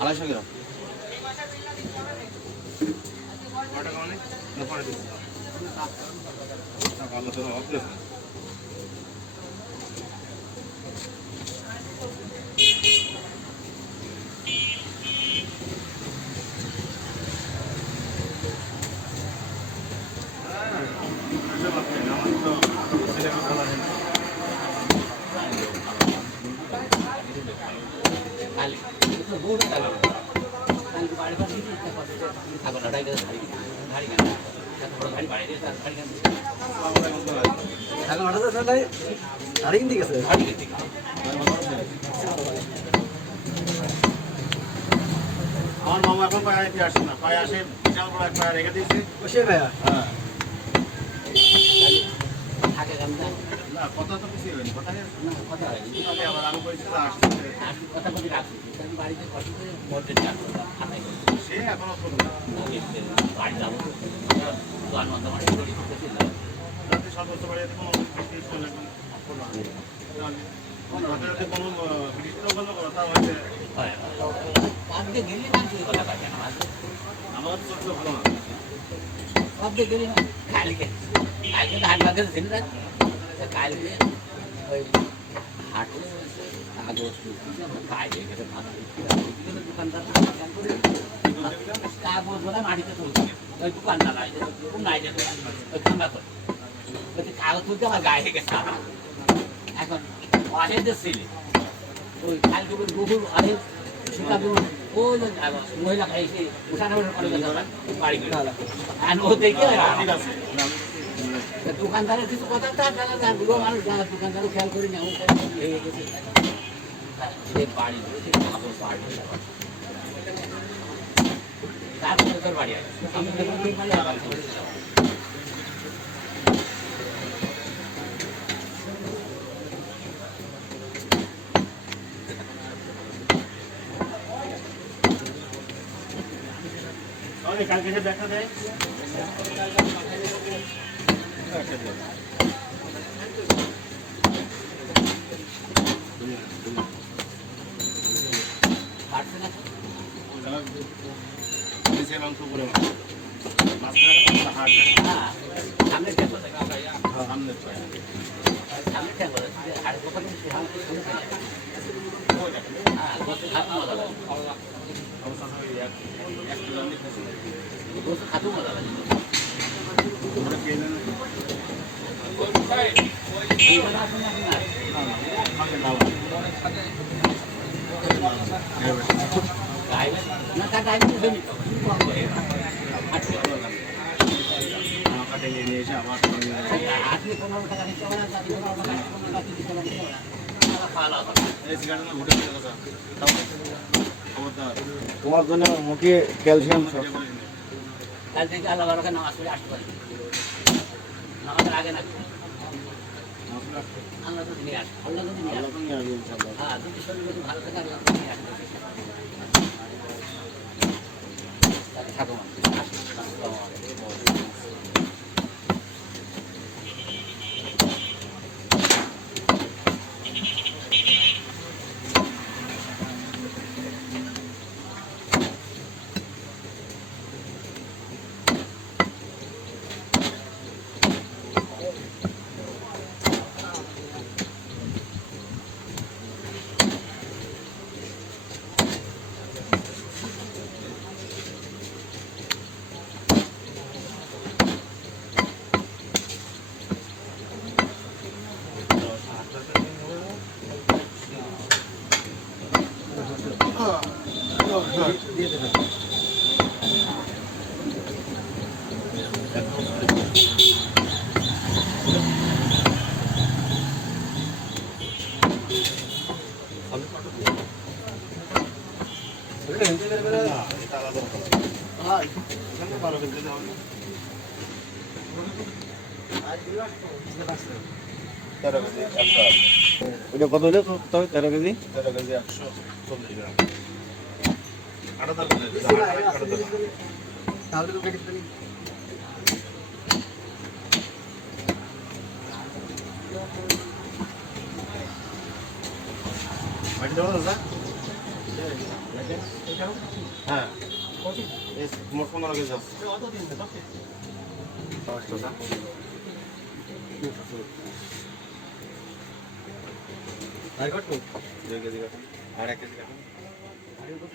আড়াইশো গ্রাম আমার মামা এখন পায়ে আসে না, পায়ে আসে বিশাল বড় এক পায়ে রেখে দিয়েছে। হ্যাঁ না কথা তো কিছুই হয়নি, কথা হয়নি আবার আমি বলছি আসতে সে এখনো সর্বোচ্চ বাড়ি কোনো কোনো কথা হয়েছে আমার চোখ ভালো না কালকে ধান বাগান ছিল না কালকে ওই হাটে কাগজ দোকানদার কাগজ বলে মাটিতে তুলছে ওই দোকানদার খুব নাই যেত ওই ঠান্ডা করে বলছে কাগজ তুলতে আমার গায়ে গেছে এখন অহেদের ছেলে ওই কালকে বহু অহেদ শিকাগো ওই মহিলা খাইছে উঠানো করে বাড়ি গেল আর ও দেখে ঠিক আছে দোকানদারের কিছু কথা জানগুলো মানুষ জানা দোকানদারও খেয়াল করি না হয়ে গেছে বাড়ি তারপরে তোর বাড়ি আছে কালকে যে দেখা দেয় মাংস করে খাতু মজা লাগে তোমার জন্য মুখে ক্যালসিয়াম কাল থেকে আল্লাহ বারকে নামাজ পড়ে আসতে পারি নামাজের আগে না আল্লাহ তো নিয়ে আসবে আল্লাহ যদি নিয়ে আসবে হ্যাঁ যদি শরীর যদি ভালো থাকে আল্লাহ নিয়ে আসবে থাকো আলাদা এখানে 12 কেজি দেওয়া হবে। 13 কেজি 100। ওটা কত হলো তবে 13 কেজি? 13 কেজি 140 গ্রাম। আটা দাও আটা দাও। তাহলে তো প্যাকেট দিন। মাটি দাও দাদা। হ্যাঁ এই মোট 15 কেজি আছে। আর কত? 2 কেজি কাটুন আর 1 কেজি কাটুন। আর কত?